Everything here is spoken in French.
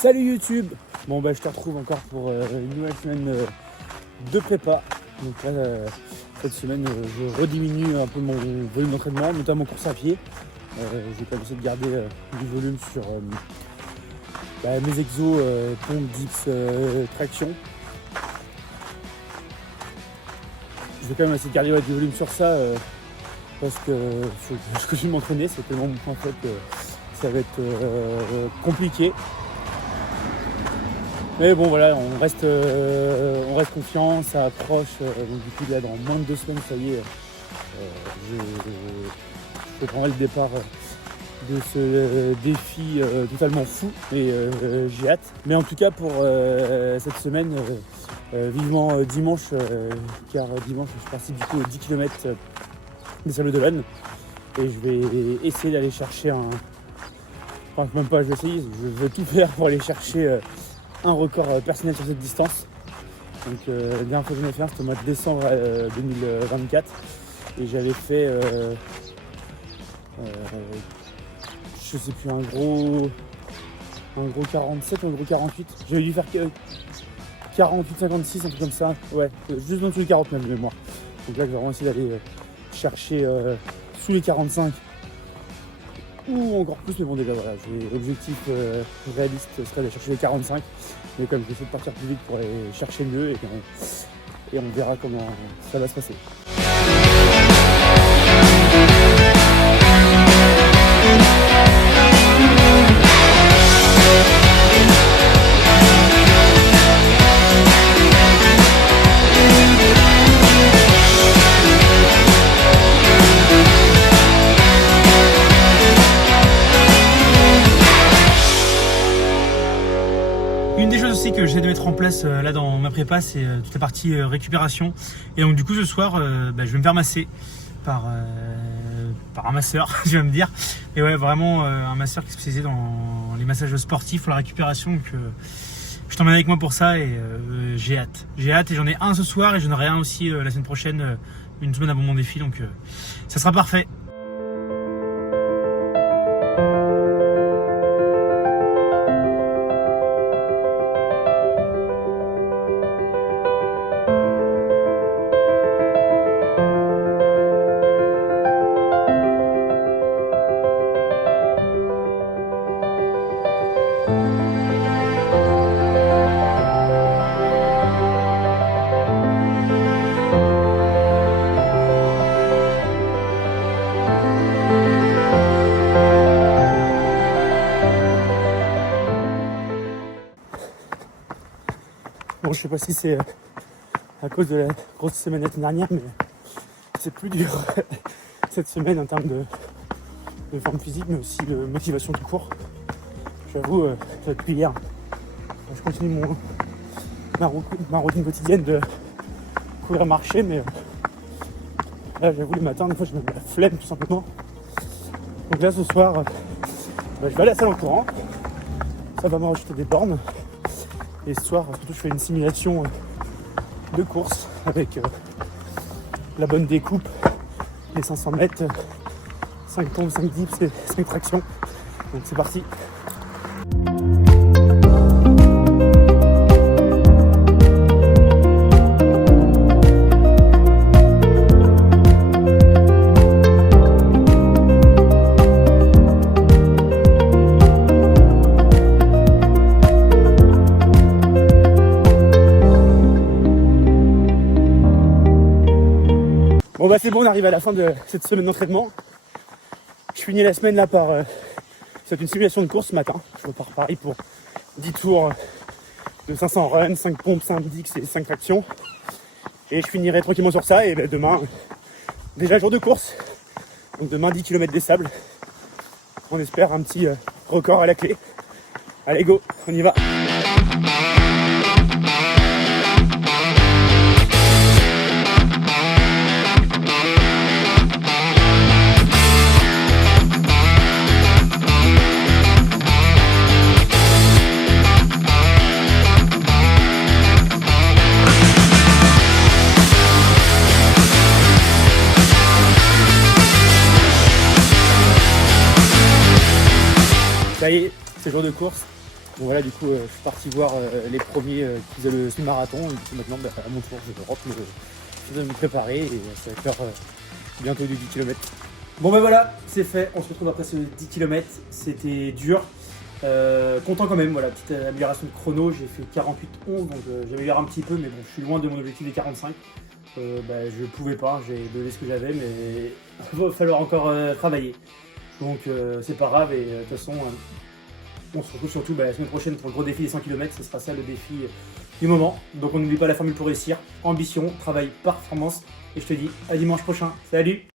Salut YouTube. Bon bah je te retrouve encore pour une nouvelle semaine de prépa. Donc là cette semaine je rediminue un peu mon volume d'entraînement, notamment course à pied. J'ai commencé de garder du volume sur mes exos, pompe, dips, traction. Je vais quand même essayer de garder du volume sur ça parce que je continue de m'entraîner, c'est tellement mon point faible que ça va être compliqué. Mais bon voilà, on reste confiant, ça approche. Donc du coup là dans moins de 2 semaines, ça y est, je prendrai le départ de ce défi totalement fou et j'ai hâte. Mais en tout cas pour cette semaine, vivement dimanche, car dimanche je suis parti du coup aux 10 km des Sables d'Olonne et je vais essayer d'aller chercher même pas, je vais essayer, je veux tout faire pour aller chercher un record personnel sur cette distance. Donc la dernière fois que j'en ai fait c'était au mois de décembre 2024 et j'avais fait je sais plus, un gros 47 ou un gros 48. J'avais dû faire 48-56, un truc comme ça. Ouais, juste en dessous du 49 de mémoire. Donc là je vais vraiment essayer d'aller chercher sous les 45 ou encore plus, mais bon déjà voilà, j'ai l'objectif réaliste serait d'aller chercher les 45, mais comme je vais essayer de partir plus vite pour aller chercher mieux et on verra comment ça va se passer. Une des choses aussi que j'essaie de mettre en place là dans ma prépa, c'est toute la partie récupération. Et donc du coup ce soir, je vais me faire masser par un masseur, je vais me dire. Et ouais, vraiment un masseur qui est spécialisé dans les massages sportifs pour la récupération. Donc je t'emmène avec moi pour ça et j'ai hâte. J'ai hâte et j'en ai un ce soir et j'en aurai un aussi la semaine prochaine, une semaine avant mon défi. Donc ça sera parfait. Bon, je sais pas si c'est à cause de la grosse semaine dernière, mais c'est plus dur cette semaine en termes de forme physique, mais aussi de motivation tout court. J'avoue, depuis hier, je continue ma routine quotidienne de courir marcher, mais là, j'avoue, le matin, des fois, je me mets la flemme tout simplement. Donc là, ce soir, je vais aller à la salle en courant. Ça va me rajouter des bornes. Et ce soir, surtout, je fais une simulation de course avec la bonne découpe, les 500 mètres, 5 pompes, 5 dips et 5 tractions. Donc c'est parti. Bon bah c'est bon, on arrive à la fin de cette semaine d'entraînement. Je finis la semaine là par c'est une simulation de course ce matin. Je repars pareil pour 10 tours de 500 runs, 5 pompes, 5 dips et 5 tractions. Et je finirai tranquillement sur ça et demain, déjà jour de course. Donc demain 10 km des sables. On espère un petit record à la clé. Allez go, on y va. Ça y est, c'est jour de course. Donc voilà, du coup, je suis parti voir les premiers qui faisaient le semi-marathon. Et du coup, maintenant, à mon tour, je vais me préparer et ça va faire bientôt du 10 km. Bon ben voilà, c'est fait. On se retrouve après ce 10 km. C'était dur. Content quand même, voilà, petite amélioration de chrono. J'ai fait 48-11, donc j'améliore un petit peu, mais bon, je suis loin de mon objectif des 45. Je pouvais pas, j'ai donné ce que j'avais, mais il va falloir encore travailler. Donc c'est pas grave, et de toute façon, on se retrouve surtout la semaine prochaine pour le gros défi des 100 km. Ce sera ça le défi du moment. Donc on n'oublie pas la formule pour réussir. Ambition, travail, performance. Et je te dis à dimanche prochain. Salut!